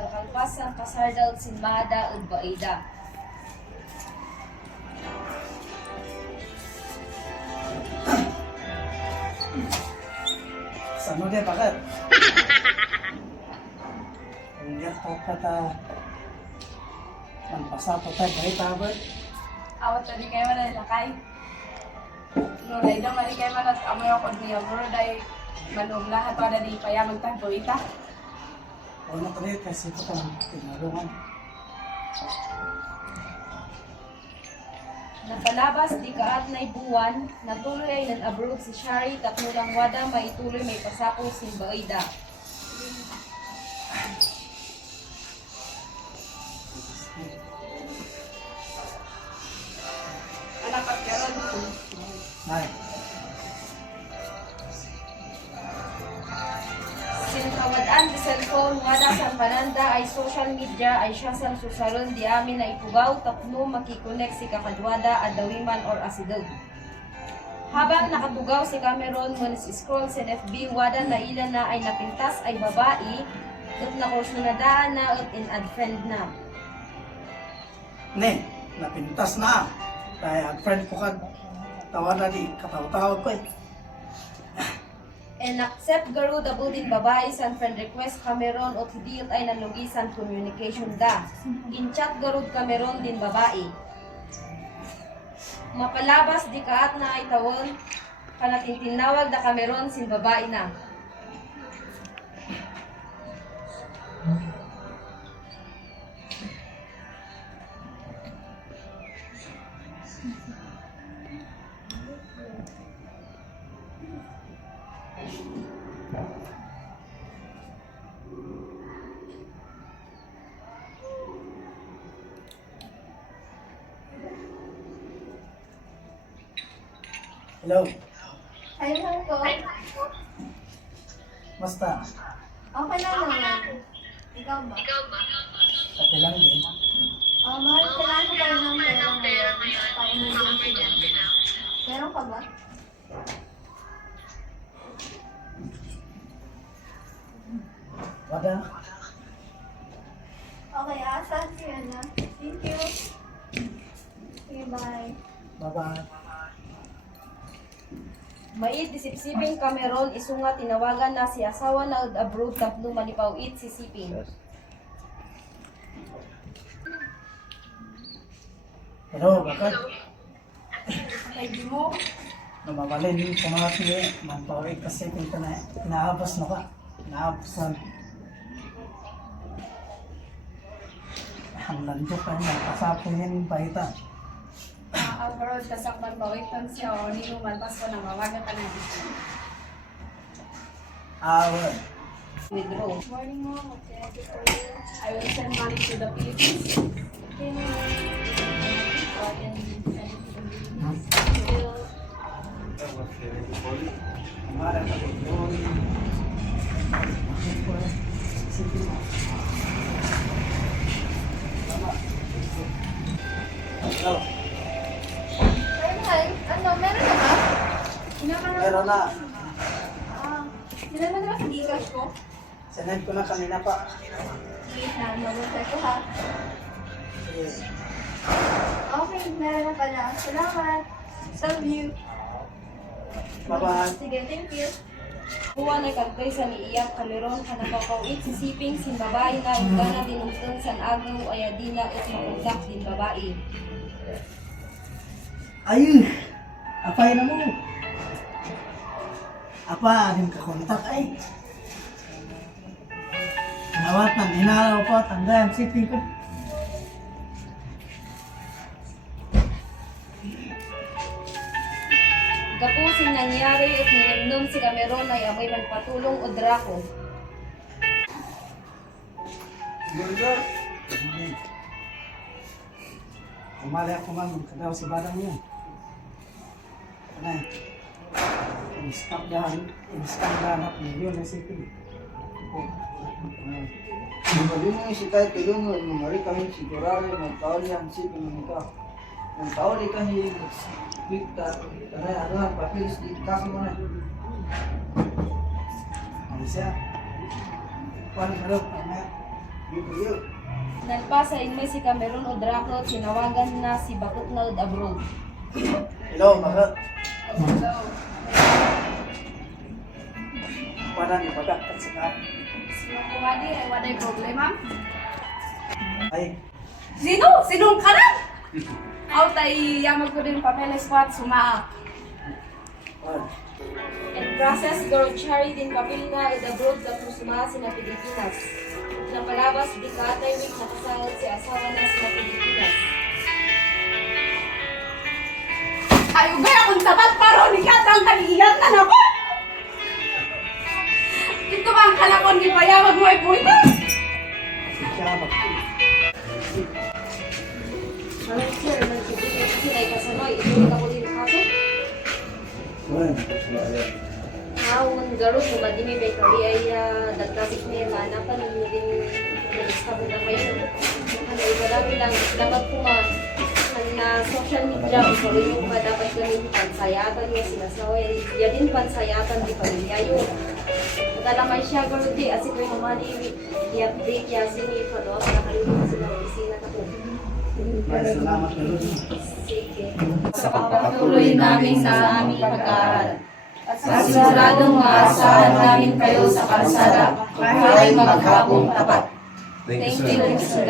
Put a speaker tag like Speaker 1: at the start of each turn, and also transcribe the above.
Speaker 1: kalkalpasan kasardal sinmada ug baida.
Speaker 2: Sano dia pakat? Lihat kata Manpasa pa tayo kahit tabot.
Speaker 3: Awat tadi kayo man na lakay. No day daw mali kayo man at amoy ako niya bro day manong lahat wala di payamag tayo ita.
Speaker 2: O na tayo kasi ito ka tinulungan.
Speaker 1: Napalabas di kaat na buwan, natuloy ay nan-abroad si Shari katnulang wada maituloy may pasako sin baida.
Speaker 3: Anak at karon.
Speaker 2: Ay,
Speaker 1: cellphone wada sa pananda ay social media ay siya sa susalon di amin na ipugaw tapno makikonek si kakadwada adawiman or asidog. Habang nakatugaw si Cameron mo scroll sa FB wada na ilan na ay napintas ay babae at nakursunadaan na at in friend na.
Speaker 2: ne, napintas na. Kaya friend ko ka, tawa na di kataw-tawag ko eh.
Speaker 1: And accept garo the budin babae san friend request Cameron at hindi ay nalugisan communication da. In chat garod Cameron din babae. Mapalabas di kaat na ay tawon kanating tinawag da Cameron sin babae na.
Speaker 2: Hello,
Speaker 4: Ayun po.
Speaker 2: basta.
Speaker 4: Okay lang naman. Ikaw ba?
Speaker 2: Okay lang din.
Speaker 4: Ah, mahal, kailangan ko tayo ng pera ngayon. Pa-emergency na. Meron ka ba?
Speaker 2: Wada,
Speaker 4: Okay, asan si Ana? Thank you. Okay, bye.
Speaker 2: bye-bye.
Speaker 1: Mait disipsiping Cameron isunga tinawagan na si asawa na abroad tapno malipaw it si Siping.
Speaker 2: Hello, bakit?
Speaker 3: Kay di mo.
Speaker 2: Namamalin yung pamati eh. Mampawag kasi kung na, naabas na ka. Naabas na. Ang lando ka na, kasapon yan yung baita.
Speaker 3: Abroad kasak man bawitan siya o ni man pasko na mawaga ka na.
Speaker 2: Awal.
Speaker 1: Withdraw.
Speaker 4: Morning mo. Okay, I
Speaker 3: will send money to the Philippines.
Speaker 4: Okay, so Meron na. Ah, nilaman na ba sa Gcash ko?
Speaker 2: Sinend ko na kanina pa.
Speaker 4: Wait na, mag-check ko ha.
Speaker 2: Sige.
Speaker 4: Okay, meron na pala. Salamat. Love you.
Speaker 2: Bye-bye.
Speaker 4: Sige, thank you.
Speaker 1: Huwa na kagkay sa niiyak Cameron ka napapawit si Siping sin babae na ug na dinungtong san agaw ay adina at mapundak din babae.
Speaker 2: Ayun. Apay na mo. Apa, adim ka kontak ay. Nawat na, inalaw pa, tanggayan, sipin ko.
Speaker 1: Kapusing nangyari at ninumdum si Cameron ay amoy magpatulong o drako.
Speaker 2: Kumali ako man, kadaw si Badang niya. Kanay. Instant dahan, instant dahan at milyon na sipin.
Speaker 5: Malimu si tayo tulungan, mari kami sigurado ng taon yang si pemerintah. Ng taon ni kami kita karena ano papel di kaso mo na.
Speaker 2: Ay siya. Kuan, hello, ano
Speaker 5: Dito yun.
Speaker 1: Nalpa sa inmay si Cameron o Draco, tinawagan na si Bakut na abroad.
Speaker 2: Hello, bakit?
Speaker 3: Di, ay waday problema.
Speaker 2: Ay,
Speaker 3: Sino? Sinong kanan? Aw, tay, yamag ko din papeles ko at sumaa.
Speaker 1: And process girl charity din papel na id abroad sa kusuma sa Pilipinas. Napalabas di katay week nakasahod si asawa na sa Pilipinas.
Speaker 3: Ayaw gaya akong tapat paro ni Katang kaliiyak na ako! Ito ba ang kalakon ni Payawag mo ay puwita?
Speaker 1: Kaso.
Speaker 2: well,
Speaker 1: Naun garo kung madimi kari ay dagkasik niya maanapan ninyo din nag-stable na kayo. Ano, iba lang, dapat po ang na social media, ikaw rin yung mga dapat gawin pansayatan niya sinasaway. Iya din pansayatan di pamilya yun. Nagalamay siya garo di, as ikaw yung mali, i-update niya sini, follow up na kayo sila opisina ka po.
Speaker 2: salamat na rin.
Speaker 1: Sige.
Speaker 3: Sa pagpatuloy namin sa aming pag-aaral. At siguradong maasahan namin kayo sa kalsada kahit ay maghapong tapat.
Speaker 6: Thank you,
Speaker 1: Thank
Speaker 6: sir.